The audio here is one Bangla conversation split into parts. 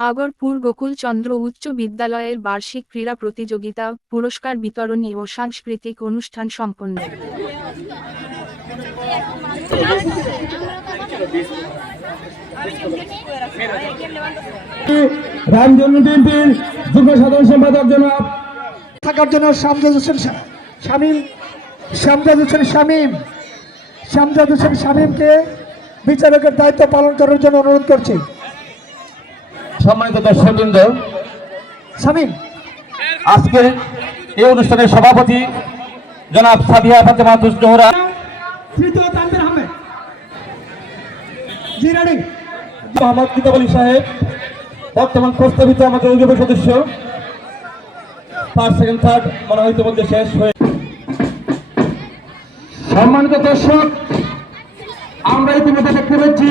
আগরপুর গোকুলচন্দ্র উচ্চ বিদ্যালয়ের বার্ষিক ক্রীড়া প্রতিযোগিতা পুরস্কার বিতরণী ও সাংস্কৃতিক অনুষ্ঠান সম্পন্ন। যুগ্ম সাধারণ সম্পাদক জনাব থাকার জন্য শামজাদ হোসেন শামীম শামজাদ হোসেন শামীম শামজাদ হোসেন শামীমকে বিচারকের দায়িত্ব পালন করার জন্য অনুরোধ করছি। সম্মানিত দর্শকবৃন্দ শামীম আজকের এই অনুষ্ঠানের সভাপতি জনাব সাদিয়া ফাতেমা জোহরা। মোহাম্মদ কিতাব আলী সাহেব বর্তমান প্রস্তাবিত আমাদের অভিভাবক সদস্য। ফার্স্ট সেকেন্ড থার্ড মনে হয় ইতিমধ্যে শেষ হয়ে সম্মানিত দর্শক আমরা ইতিমধ্যে দেখতে পাচ্ছি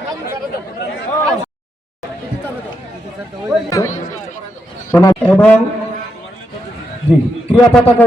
ভাই এবং জি ক্রিয়া পতাকা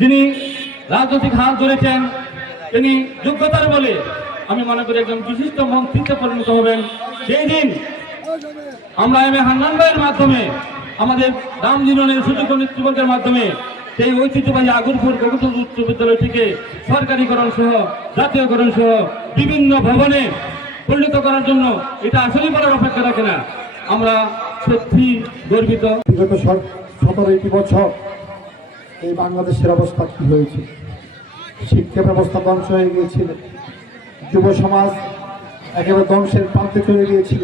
যিনি রাজনৈতিক হাত ধরেছেন, তিনি যোগ্যতার বলে আমি মনে করি একজন বিশিষ্ট মন্ত্রীতে পরিণত হবেন। সেই দিন আমরা এম এ হান্নান ভাইয়ের মাধ্যমে, আমাদের রাম জীবনের সুযোগ্য নেতৃবর্গের মাধ্যমে সেই ঐতিহ্যবাহী আগরপুর গোকুল উচ্চ বিদ্যালয় থেকে সরকারিকরণ সহ জাতীয়করণ সহ বিভিন্ন ভবনে পরিণত করার জন্য এটা আসলেই বলার অপেক্ষা রাখে না। আমরা সত্যি গর্বিত। বিগত সতেরোটি বছর এই বাংলাদেশের অবস্থা কি হয়েছে? শিক্ষা ব্যবস্থা ধ্বংস হয়ে গিয়েছিল। যুব সমাজ একেবারে ধ্বংসের প্রান্তে চলে গিয়েছিল।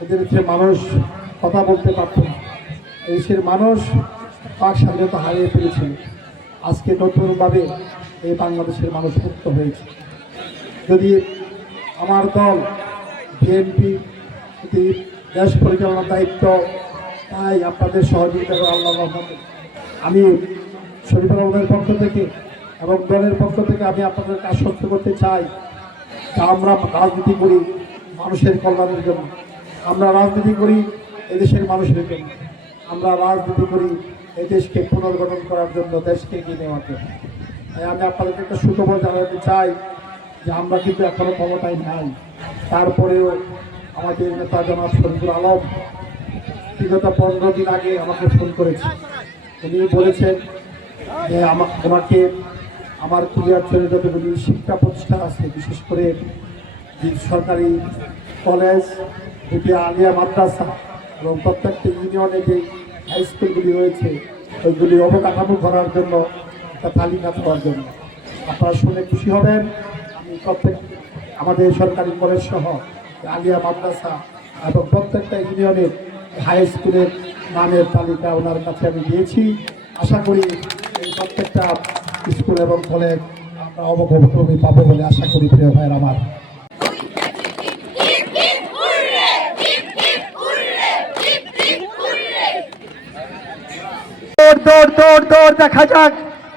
এদের যে মানুষ, কথা বলতে পারত না। দেশের মানুষ তার স্বাধীনতা হারিয়ে ফেলেছিল আজকে নতুনভাবে এই বাংলাদেশের মানুষ মুক্ত হয়েছে। যদি আমার দল, বিএনপি দেশ পরিচালনার দায়িত্ব, তাই আপনাদের সহযোগিতা করে আল্লাহ রহমতে। আমি শরীফুর রহমানের পক্ষ থেকে এবং দলের পক্ষ থেকে আমি আপনাদের কাজ সত্য করতে চাই। যে আমরা রাজনীতি করি মানুষের কল্যাণের জন্য। আমরা রাজনীতি করি এদেশের মানুষের জন্য। আমরা রাজনীতি করি এই দেশকে পুনর্গঠন করার জন্য, দেশকে এগিয়ে নেওয়ার জন্য। তাই আমি আপনাদেরকে একটা সুখবর জানাতে চাই। যে আমরা কিন্তু এখনও ক্ষমতায় নাই। তারপরেও আমাদের নেতা জনাব শরীফুল আলম বিগত পনেরো দিন আগে আমাকে ফোন করেছে। উনি বলেছেন যে আমা- ওনাকে আমার কুলিয়ারচরে যতগুলি শিক্ষা প্রতিষ্ঠান আছে, বিশেষ করে সরকারি কলেজ, দুটি আলিয়া মাদ্রাসা এবং প্রত্যেকটা ইউনিয়নে যে হাই স্কুলগুলি রয়েছে ওইগুলি অবকাঠামো করার জন্য একটা তালিকা দেওয়ার জন্য। আপনারা শুনে খুশি হবেন। প্রত্যেক আমাদের সরকারি কলেজ সহ আলিয়া মাদ্রাসা এবং প্রত্যেকটা ইউনিয়নের হাই স্কুলের নামের তালিকা ওনার কাছে আমি দিয়েছি। আশা করি প্রত্যেকটা স্কুল এবং কলেজ আমরা অবগত আমি পাবো বলে আশা করি প্রিয় ভাইয়ের আমার। দৌড় দৌড় দৌড়, দেখা যাক।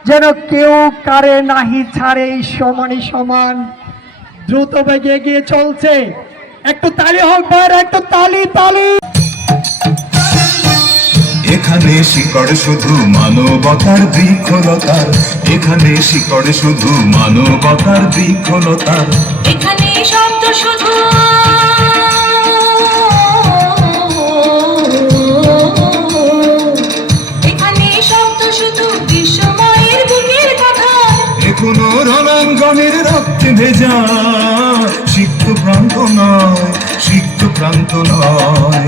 যেন কেউ কারে নাহি ছাড়ে এই সমানই সমান। দ্রুত বেগে এগিয়ে চলছে। একটু তালি হোক ভাইয়ের একটু তালি তালি। এখানে শিকড় শুধু মানবতার বৃক্ষলতার এখানে শিকড় শুধু মানবতার বৃক্ষলতার এখানে শব্দ শুধু ভেজা সিক্ত প্রান্ত নয় সিক্ত প্রান্ত নয়।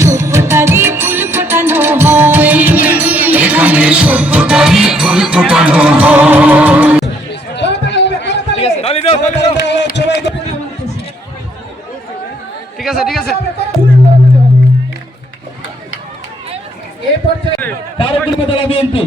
সভ্যতারই ফুল ফোটানো হয়। এখানে সভ্যতারই ফুল ফোটানো হয় তার উপর বিএনপি